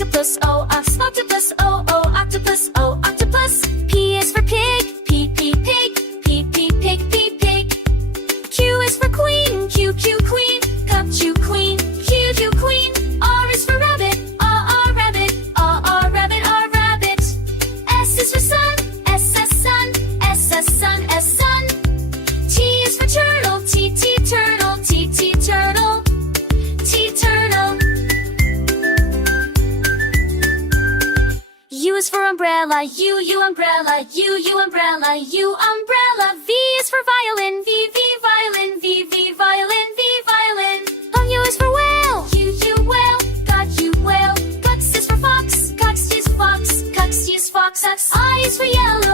octopus, O, octopus, O, octopus, O, octopus. P is for pig, P, pig, P, pig, pig. Q is for queen, Q, queen, Q, queen, Q, queen. R is for rabbit, R, rabbit, R, rabbit, R, rabbit. S is for sun, S, sun, S, sun. T is for turtle, T, turtle, T, turtle, T, turtle. U is for umbrella, U, umbrella, U, umbrella, U, umbrella. V is for violin, V, violin, V, violin, V, violin. U is for whale, U, whale, got you whale. X is for fox, X is fox, X is fox. I is for yellow.